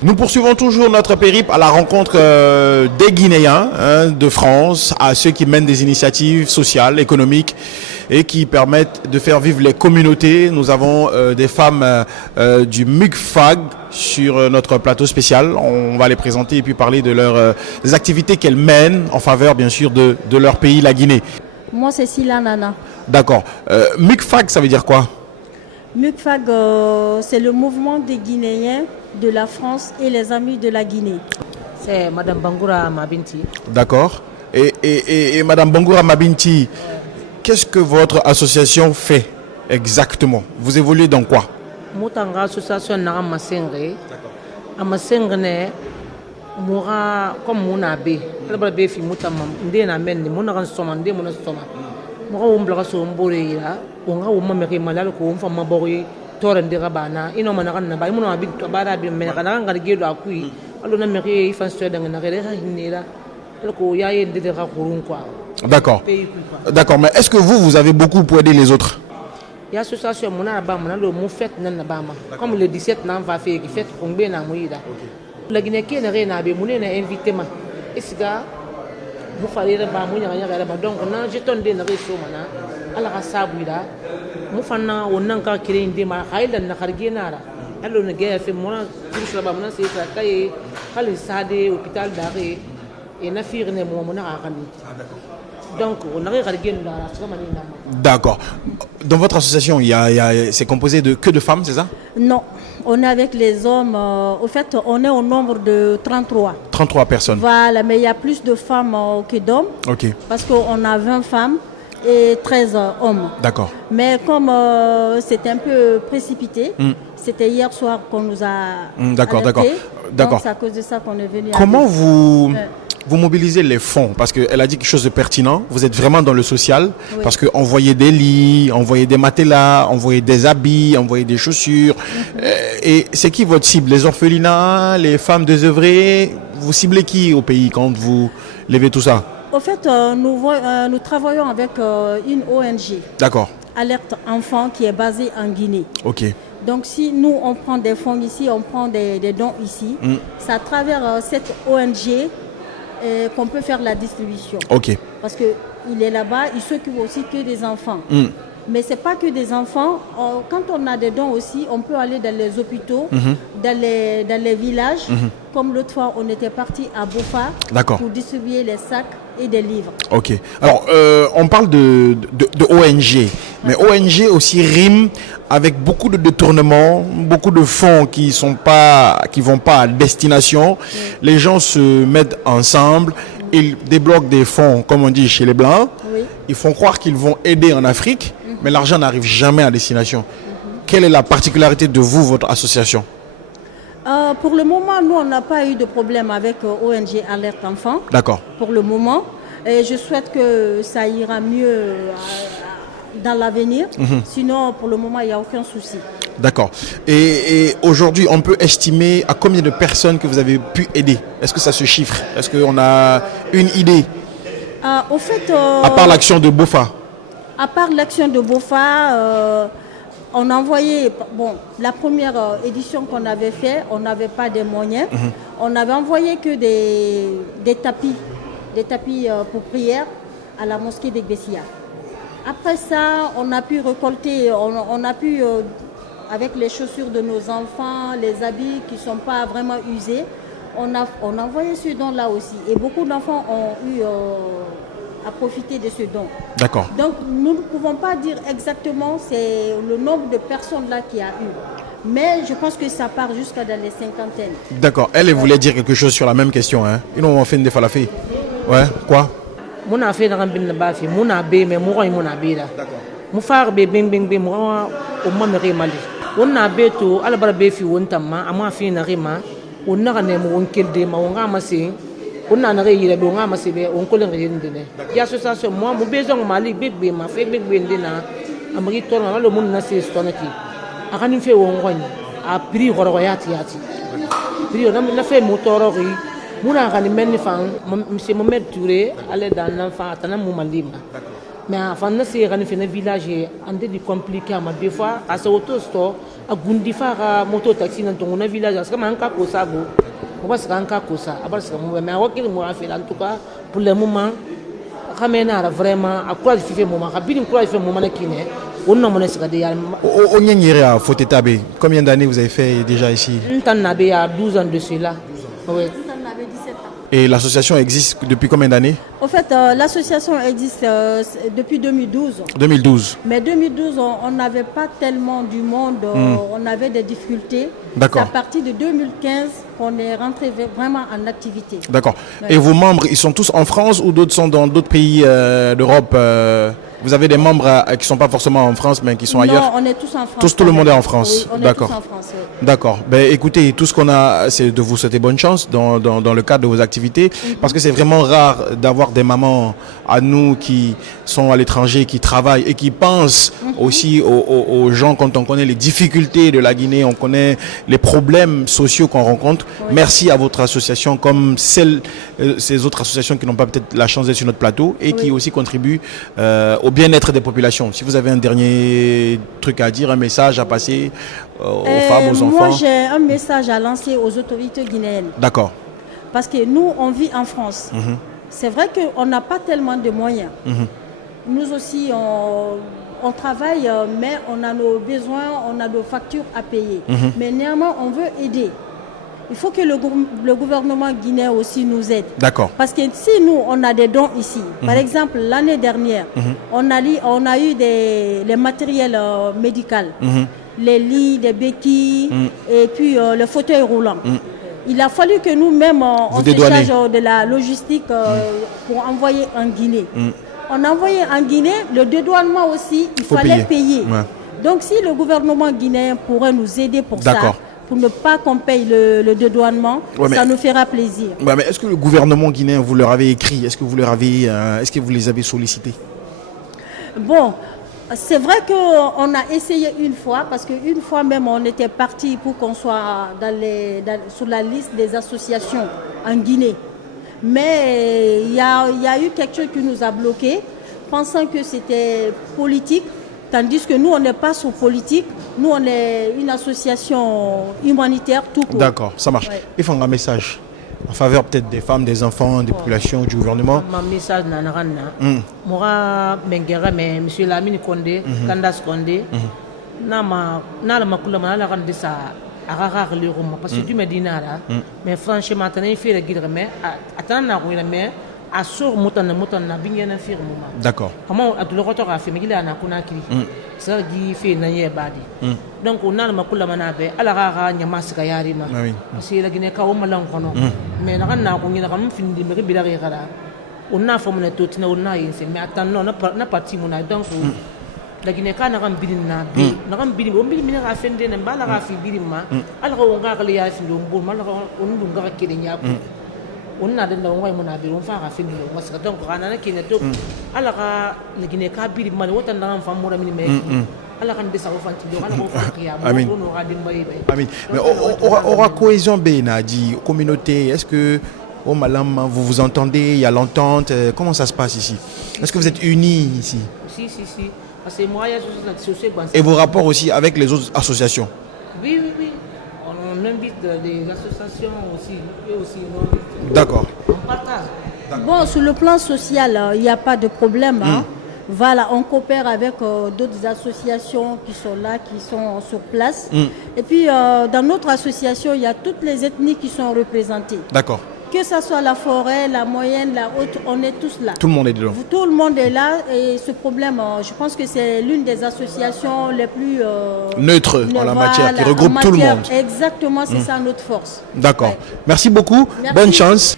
Nous poursuivons toujours notre périple à la rencontre des Guinéens de France, à ceux qui mènent des initiatives sociales, économiques et qui permettent de faire vivre les communautés. Nous avons des femmes du MUCFAG sur notre plateau spécial. On va les présenter et puis parler de leurs des activités qu'elles mènent en faveur bien sûr de leur pays, la Guinée. Moi, c'est Sila Nana. D'accord. MUCFAG, ça veut dire quoi? MUCFAG, c'est le mouvement des Guinéens de la France et les amis de la Guinée. C'est Madame Bangoura Mabinti. D'accord. Et Madame Bangoura Mabinti, qu'est-ce que votre association fait exactement? Vous évoluez dans quoi? Moutanga association na masengre. A masengre moura comme mona be. La be fi mutama ndé na men mona kan soma ndé mona soma. Moura umbla so mbore ya. Onga umma meke malal ko umfa mabori tore ndira bana ino manaka na ba mona bi bara bi men kana ngari gedo akui alo na meke ifan so danga na gere hinira ko yaye ndé ka kurun quoi. D'accord. D'accord, mais est-ce que vous avez beaucoup pour aider les autres? L'association mona ba mona le mo fête nan na ba ma comme le 17 nan va faire qui fête kongbe na moyida. La Guinée qui na rena be mona na invité ma isiga bu falira ba mo nya nya ba donc na jeton de na reso mana ala ka sabuida mu fanna wonan ka kire inde ma haylan na kharge nara allo na gaya fi mona tirsla ba mona sey sa kay khali sade hôpital d'arrêt et na firne mo mona ka khali. Donc, on a regardé D'accord. Dans votre association, c'est composé de que de femmes, c'est ça? Non, on est avec les hommes. Au fait, on est au nombre de 33. 33 personnes. Voilà, mais il y a plus de femmes que d'hommes. Ok. Parce qu'on a 20 femmes et 13 hommes. D'accord. Mais comme c'était un peu précipité, c'était hier soir qu'on nous a d'accord, d'accord. Donc c'est à cause de ça qu'on est venu. Comment vous mobilisez les fonds? Parce qu'elle a dit quelque chose de pertinent. Vous êtes vraiment dans le social. Oui. Parce qu'envoyer des lits, envoyer des matelas, envoyer des habits, envoyer des chaussures. Et c'est qui votre cible? Les orphelinats, les femmes désœuvrées? Vous ciblez qui au pays quand vous levez tout ça? Au fait, nous travaillons avec une ONG. D'accord. Alerte Enfants qui est basée en Guinée. Ok. Donc si nous, on prend des fonds ici, on prend des dons ici, c'est à travers cette ONG qu'on peut faire la distribution. Ok. Parce qu'il est là-bas, il s'occupe aussi que des enfants. Mais ce n'est pas que des enfants. Quand on a des dons aussi, on peut aller dans les hôpitaux, dans les villages. Comme l'autre fois, on était parti à Bofa pour distribuer les sacs et des livres. Ok. Alors, on parle de ONG. Mais ONG aussi rime avec beaucoup de détournements, beaucoup de fonds qui vont pas à destination. Les gens se mettent ensemble. Ils débloquent des fonds, comme on dit chez les Blancs. Ils font croire qu'ils vont aider en Afrique, mais l'argent n'arrive jamais à destination. Quelle est la particularité de votre association? Pour le moment, nous, on n'a pas eu de problème avec ONG Alerte Enfants. D'accord. Pour le moment. Et je souhaite que ça ira mieux dans l'avenir. Sinon, pour le moment, il n'y a aucun souci. D'accord. Et aujourd'hui, on peut estimer à combien de personnes que vous avez pu aider? Est-ce que ça se chiffre? Est-ce qu'on a une idée? Au fait, à part l'action de Bofa. À part l'action de Bofa, on a envoyé, la première édition qu'on avait fait, on n'avait pas de moyens. On n'avait envoyé que des tapis pour prière à la mosquée de Gbessia. Après ça, on a pu récolter, on a pu, avec les chaussures de nos enfants, les habits qui ne sont pas vraiment usés, on a envoyé ce don-là aussi. Et beaucoup d'enfants ont eu à profiter de ce don. D'accord. Donc, nous ne pouvons pas dire exactement c'est le nombre de personnes là qui a eu. Mais je pense que ça part jusqu'à dans les cinquantaines. D'accord. Elle voulait dire quelque chose sur la même question. Hein. Ils ont fait une falafel. Ouais, quoi? Mon affaire dans le bafi, mon abbé, mais mon abbé là. Mon frère bébé, moi, au moins me remali. On a béto, à la barbe, on tama, à moi, fin rima, on a un on kill des ma, on a amassé, on a un rayé, on a amassé, on colle un rayon de nez. L'association, moi, mon besoin, mali, bébé, ma fait bébé, à me retourner, le monde n'a pas stonaki. À rien fait, on rogne, à prix, royati, prix, on a fait motorori. Mouna gani meni fan monsieur Mohamed Touré allait dans l'enfant atana moumalima mais avant de se gani fait un village ande di compliqué mais des fois à ce auto store a gundi fa moto taxi nan tongo na village parce que man ka ko sago on va se ranka ko ça abar se mo mais wakil mo afel en tout cas pour le moment ramena vraiment a quoi fait moment ka bidin quoi fait moment na kine on na mo se ka de ya Au Nyanyere, Fotetabe, combien d'années vous avez fait déjà ici? Ntannabe il y a 12 ans de cela. Oui. On avait 17 ans. Et l'association existe depuis combien d'années? En fait, l'association existe depuis 2012. 2012. Mais 2012, on n'avait pas tellement du monde, on avait des difficultés. D'accord. C'est à partir de 2015 qu'on est rentré vraiment en activité. D'accord. Ouais. Et vos membres, ils sont tous en France ou d'autres sont dans d'autres pays d'Europe Vous avez des membres qui ne sont pas forcément en France, mais qui sont ailleurs? Non, on est tous en France. Tout le monde est en France. Oui, on est D'accord. tous en France, oui. D'accord. Ben, écoutez, tout ce qu'on a, c'est de vous souhaiter bonne chance dans le cadre de vos activités, parce que c'est vraiment rare d'avoir des mamans à nous qui sont à l'étranger, qui travaillent et qui pensent aussi aux gens quand on connaît les difficultés de la Guinée, on connaît les problèmes sociaux qu'on rencontre. Oui. Merci à votre association, comme ces autres associations qui n'ont pas peut-être la chance d'être sur notre plateau et qui aussi contribuent au bien-être des populations. Si vous avez un dernier truc à dire, un message à passer aux femmes, aux enfants. Moi, j'ai un message à lancer aux autorités guinéennes. D'accord. Parce que nous, on vit en France. C'est vrai qu'on n'a pas tellement de moyens. Nous aussi, on travaille, mais on a nos besoins, on a nos factures à payer. Mais néanmoins, on veut aider. Il faut que le gouvernement guinéen aussi nous aide. D'accord. Parce que si nous, on a des dons ici, par exemple, l'année dernière, on a eu les matériels médicaux, les lits, des béquilles, et puis le fauteuil roulant. Il a fallu que nous-mêmes, on se charge de la logistique pour envoyer en Guinée. On a envoyé en Guinée, le dédouanement aussi, il fallait payer. Ouais. Donc si le gouvernement guinéen pourrait nous aider pour ça, pour ne pas qu'on paye le dédouanement, ça nous fera plaisir. Mais est-ce que le gouvernement guinéen, vous leur avez écrit? Est-ce que vous les avez sollicités? Bon, c'est vrai qu'on a essayé une fois, parce qu'une fois même, on était parti pour qu'on soit sur la liste des associations en Guinée. Mais il y a eu quelque chose qui nous a bloqués, pensant que c'était politique. Tandis que nous, on n'est pas sur politique. Nous, on est une association humanitaire tout court. D'accord, ça marche. Il faut un message en faveur peut-être des femmes, des enfants, des populations, du gouvernement. Mon message, moi, monsieur Lamine Condé, Candace Condé, parce que tu me dis mais franchement, tu as fait le guide, mais à sur mouton na bien na firme. D'accord. Comment à tout le retour à fait mais il a na kunaki. Ça dit fait na ye badi. Donc on a le makula manabe ala rara nyamas kayari ma. Parce que la Guinée ka o malan kono. Mais na na ko ngina kam fin di me bi la rara. On a formé tout na on a yinse mais attends non na parti mon donc la Guinée ka na kam bidin na bi na kam bidin o bidin na fende na bala ka fi bidin ma ala ko nga ka le ya fi do mbul ma la ko on dunga ka kede nyabu. On a des gens qui ont fait un film. Donc, on a des gens qui ont mais aura cohésion dit communauté. Est-ce que au Malam vous vous entendez? Il y a l'entente. Comment ça se passe ici? Est-ce que vous êtes unis ici? Si. Parce que moi, et vos rapports aussi avec les autres associations? Oui. On invite des associations aussi. D'accord. On partage. Bon, sur le plan social, il n'y a pas de problème. Voilà, on coopère avec d'autres associations qui sont là, qui sont sur place. Et puis, dans notre association, il y a toutes les ethnies qui sont représentées. D'accord. Que ce soit la forêt, la moyenne, la haute, on est tous là. Tout le monde est dedans. Tout le monde est là et ce problème, je pense que c'est l'une des associations les plus neutres en la matière, qui regroupe tout le monde. Exactement, c'est ça notre force. D'accord. Merci beaucoup. Merci. Bonne chance.